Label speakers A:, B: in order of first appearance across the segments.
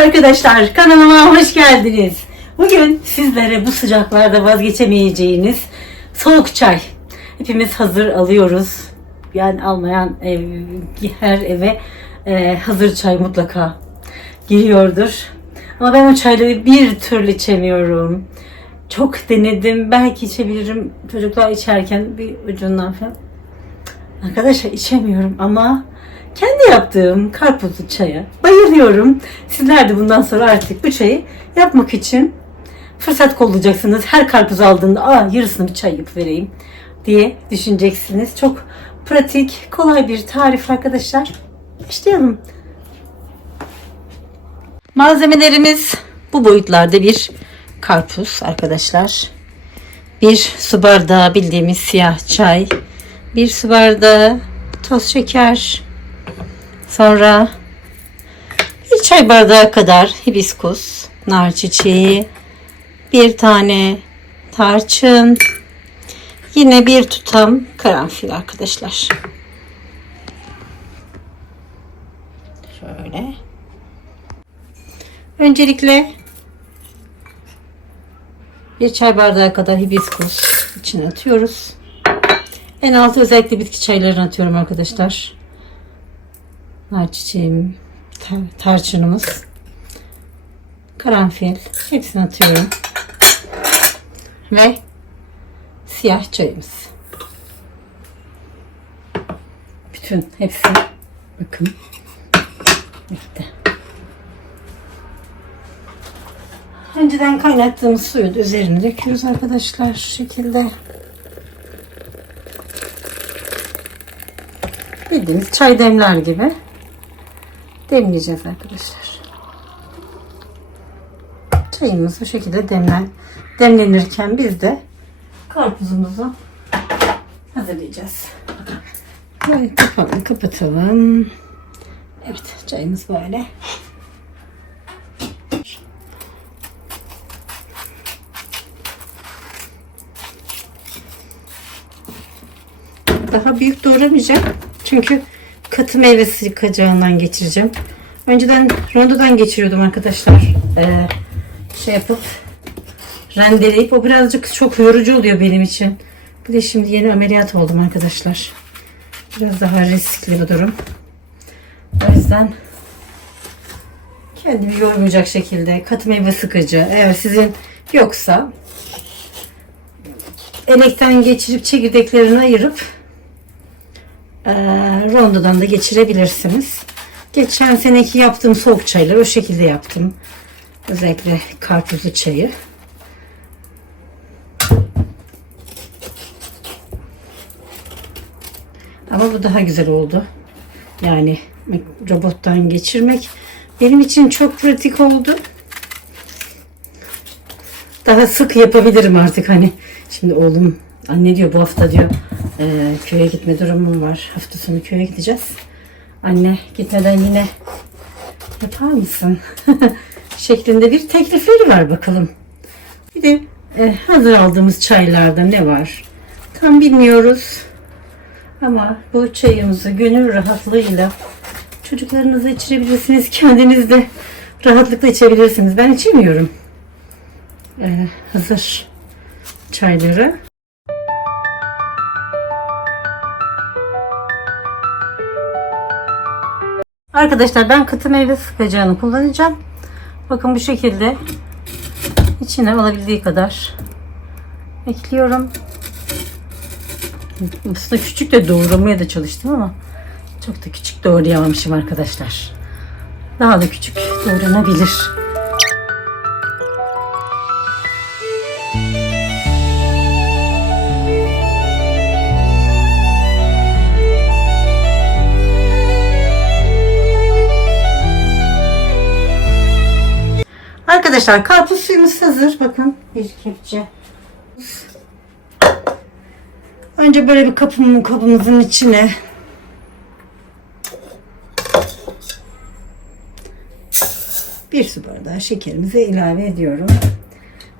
A: arkadaşlar kanalıma hoş geldiniz. Bugün sizlere bu sıcaklarda vazgeçemeyeceğiniz soğuk çay. Hepimiz hazır alıyoruz. Yani almayan ev, her eve e, hazır çay mutlaka giriyordur. Ama ben o çayları bir türlü içemiyorum. Çok denedim. Belki içebilirim. Çocuklar içerken bir ucundan falan. Arkadaşlar içemiyorum ama kendi yaptığım karpuzlu çaya bayılıyorum. Sizler de bundan sonra artık bu çayı yapmak için fırsat kollayacaksınız. Her karpuz aldığında Aa, yarısını bir çay yapıp vereyim diye düşüneceksiniz. Çok pratik, kolay bir tarif arkadaşlar. Başlayalım. Malzemelerimiz bu boyutlarda bir karpuz arkadaşlar. Bir su bardağı bildiğimiz siyah çay. Bir su bardağı toz şeker. Sonra bir çay bardağı kadar hibiskus, nar çiçeği, bir tane tarçın, yine bir tutam karanfil arkadaşlar. Şöyle. Öncelikle bir çay bardağı kadar hibiskus içine atıyoruz. En altı özellikle bitki çaylarını atıyorum arkadaşlar. Nar çiçeğim, tar- tarçınımız, karanfil hepsini atıyorum. Ve siyah çayımız. Bütün hepsi bakın bitti. Önceden kaynattığımız suyu da üzerine döküyoruz arkadaşlar şu şekilde. Bildiğimiz çay demler gibi demleyeceğiz arkadaşlar. Çayımız bu şekilde demlen, demlenirken biz de karpuzumuzu hazırlayacağız. Böyle kapağını kapatalım. Evet çayımız böyle. Daha büyük doğramayacağım. Çünkü katı meyve sıkacağından geçireceğim. Önceden rondodan geçiriyordum arkadaşlar. Ee, şey yapıp rendeleyip o birazcık çok yorucu oluyor benim için. Bir de şimdi yeni ameliyat oldum arkadaşlar. Biraz daha riskli bu durum. O yüzden kendimi yormayacak şekilde katı meyve sıkıcı eğer sizin yoksa elekten geçirip çekirdeklerini ayırıp e, rondodan da geçirebilirsiniz. Geçen seneki yaptığım soğuk çayları o şekilde yaptım. Özellikle karpuzlu çayı. Ama bu daha güzel oldu. Yani robottan geçirmek benim için çok pratik oldu. Daha sık yapabilirim artık hani. Şimdi oğlum anne diyor bu hafta diyor e, köye gitme durumum var. Hafta sonu köye gideceğiz. Anne gitmeden yine yapar mısın? şeklinde bir teklifleri var bakalım. Bir de e, hazır aldığımız çaylarda ne var? Tam bilmiyoruz. Ama bu çayımızı gönül rahatlığıyla çocuklarınıza içirebilirsiniz. Kendiniz de rahatlıkla içebilirsiniz. Ben içemiyorum. Ee, hazır çayları. Arkadaşlar ben katı meyve sıkacağını kullanacağım. Bakın bu şekilde içine alabildiği kadar ekliyorum. Aslında küçük de doğramaya da çalıştım ama çok da küçük doğrayamamışım arkadaşlar. Daha da küçük doğranabilir. Arkadaşlar karpuz suyumuz hazır. Bakın bir kepçe. Önce böyle bir kapımın kabımızın içine bir su bardağı şekerimizi ilave ediyorum.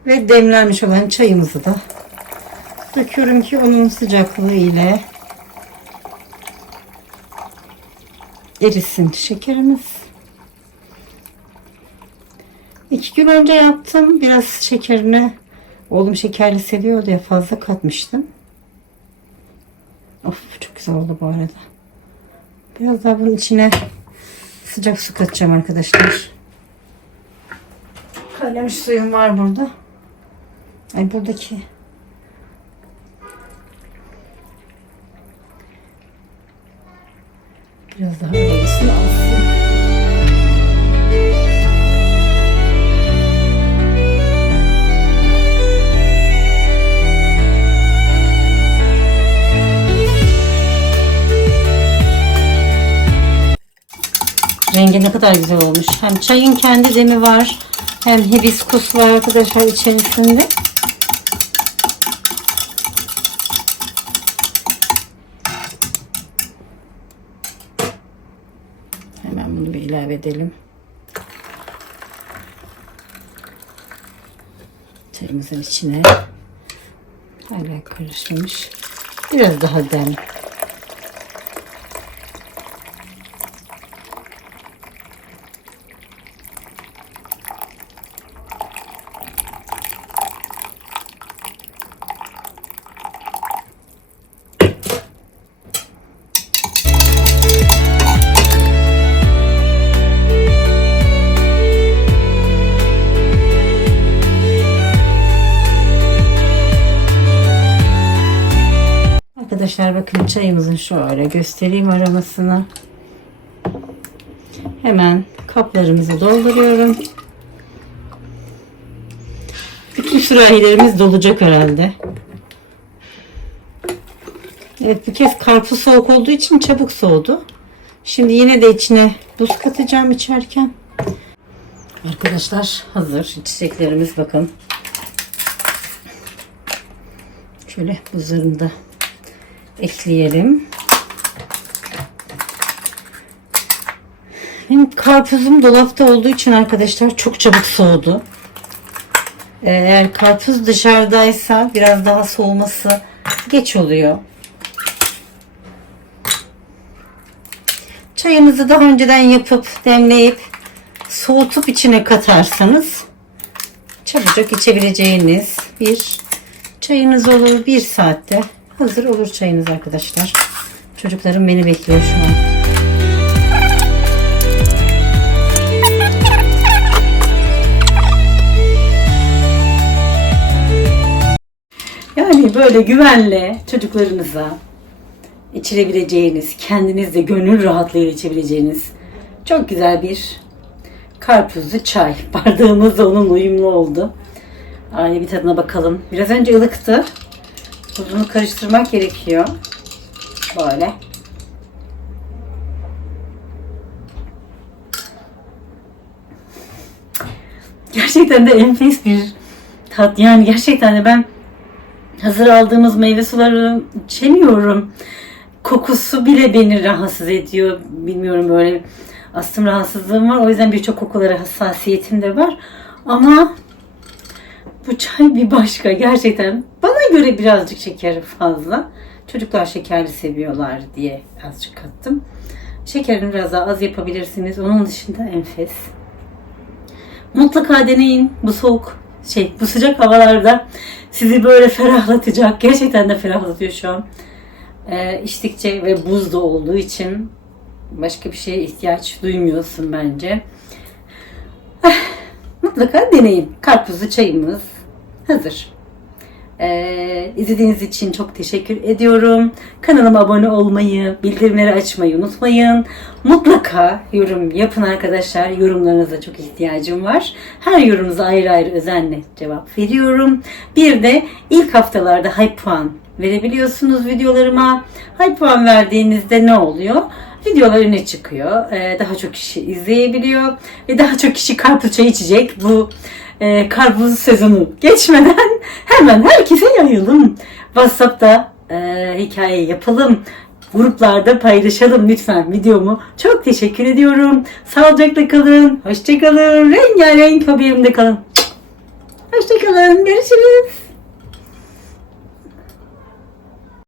A: Ve demlenmiş olan çayımızı da döküyorum ki onun sıcaklığı ile erisin şekerimiz. İki gün önce yaptım. Biraz şekerini oğlum şekerli seviyor diye fazla katmıştım. Of çok güzel oldu bu arada. Biraz daha bunun içine sıcak su katacağım arkadaşlar. Kaynamış suyum var burada. Ay buradaki biraz daha Rengi ne kadar güzel olmuş. Hem çayın kendi demi var. Hem hibiskus var arkadaşlar içerisinde. Hemen bunu bir ilave edelim. Çayımızın içine hala karışmamış. Biraz daha dem. Arkadaşlar bakın çayımızın şöyle göstereyim aromasını. Hemen kaplarımızı dolduruyorum. Bütün sürahilerimiz dolacak herhalde. Evet bu kez karpuz soğuk olduğu için çabuk soğudu. Şimdi yine de içine buz katacağım içerken. Arkadaşlar hazır çiçeklerimiz bakın. Şöyle buzlarını da ekleyelim. Benim karpuzum dolapta olduğu için arkadaşlar çok çabuk soğudu. Eğer karpuz dışarıdaysa biraz daha soğuması geç oluyor. Çayınızı daha önceden yapıp demleyip soğutup içine katarsanız çabucak içebileceğiniz bir çayınız olur. Bir saatte hazır olur çayınız arkadaşlar. Çocuklarım beni bekliyor şu an. Yani böyle güvenle çocuklarınıza içirebileceğiniz, kendiniz de gönül rahatlığıyla içebileceğiniz çok güzel bir karpuzlu çay. Bardağımız da onun uyumlu oldu. Aynı bir tadına bakalım. Biraz önce ılıktı. Tuzunu karıştırmak gerekiyor. Böyle. Gerçekten de enfes bir tat. Yani gerçekten de ben hazır aldığımız meyve suları içemiyorum. Kokusu bile beni rahatsız ediyor. Bilmiyorum böyle astım rahatsızlığım var. O yüzden birçok kokulara hassasiyetim de var. Ama bu çay bir başka gerçekten. Bana göre birazcık şekeri fazla. Çocuklar şekerli seviyorlar diye azıcık kattım. Şekerini biraz daha az yapabilirsiniz. Onun dışında enfes. Mutlaka deneyin. Bu soğuk şey bu sıcak havalarda sizi böyle ferahlatacak. Gerçekten de ferahlatıyor şu an. Ee, içtikçe ve buz da olduğu için başka bir şeye ihtiyaç duymuyorsun bence. Eh, mutlaka deneyin. Karpuzlu çayımız hazır. Ee, izlediğiniz için çok teşekkür ediyorum. Kanalıma abone olmayı, bildirimleri açmayı unutmayın. Mutlaka yorum yapın arkadaşlar. Yorumlarınıza çok ihtiyacım var. Her yorumunuza ayrı ayrı özenle cevap veriyorum. Bir de ilk haftalarda hype puan verebiliyorsunuz videolarıma. Hype puan verdiğinizde ne oluyor? Videolar öne çıkıyor. Ee, daha çok kişi izleyebiliyor. Ve daha çok kişi karpuz çayı içecek. Bu e, karpuz sezonu geçmeden hemen herkese yayalım. WhatsApp'ta e, hikaye yapalım. Gruplarda paylaşalım lütfen videomu. Çok teşekkür ediyorum. Sağlıcakla kalın. Hoşçakalın. Rengarenk haberimde kalın. Hoşçakalın. Görüşürüz.